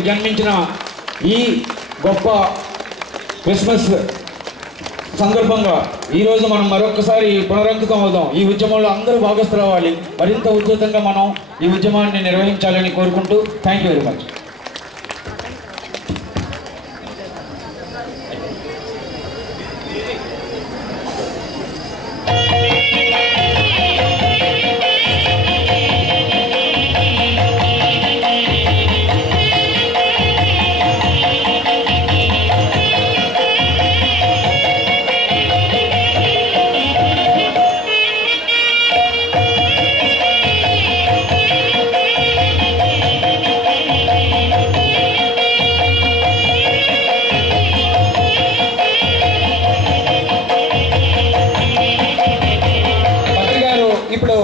జన్మించిన ఈ గొప్ప క్రిస్మస్ సందర్భంగా ఈరోజు మనం మరొకసారి పునరంకితం అవుదాం. ఈ ఉద్యమంలో అందరూ భాగస్థులు అవ్వాలి. మరింత ఉధృతంగా మనం ఈ ఉద్యమాన్ని నిర్వహించాలని కోరుకుంటూ థ్యాంక్ యూ వెరీ మచ్. ఇప్పుడు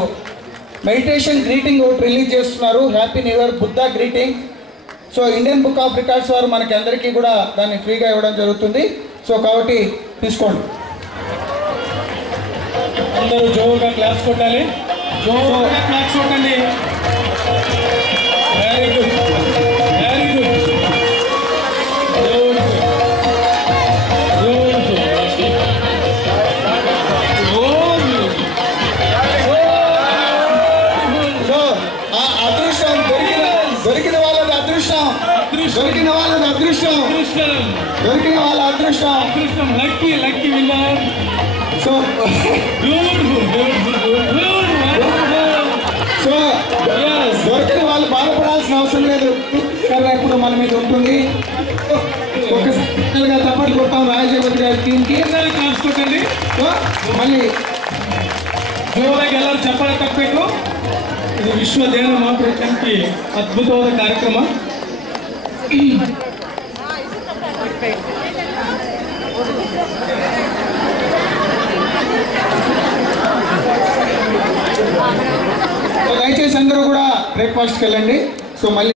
మెడిటేషన్ గ్రీటింగ్ ఒకటి రిలీజ్ చేస్తున్నారు. Happy new year Buddha greeting. So Indian book of records వారు మనకి అందరికీ కూడా దాన్ని ఫ్రీగా ఇవ్వడం జరుగుతుంది. సో కాబట్టి తీసుకోండి. అందరూ జోరుగా క్లాప్స్ కొట్టాలి. జోరుగా క్లాప్స్ కొట్టండి. Very good, very good. దొరికిన వాళ్ళది అదృష్టం, దొరికిన వాళ్ళది అదృష్టం, దొరికిన వాళ్ళ అదృష్టం. Lucky lucky winner. So so దొరికిన వాళ్ళు బాధపడాల్సిన అవసరం లేదు. కానీ ఇప్పుడు మన మీద ఉంటుంది. ఒక్కసారిగా తప్పట్లు కొట్టాం రాజశేఖర్ గారి టీంకి. క్లాప్స్ కొట్టండి. మళ్ళీ జోరుగా ಎಲ್ಲರೂ చప్పట్లు తప్పಬೇಕು. ఇది విశ్వ ధ్యాన మహాప్రచారానికి అద్భుతమైన కార్యక్రమం. దయచేసి అందరూ కూడా బ్రేక్ఫాస్ట్కి వెళ్ళండి. సో మళ్ళీ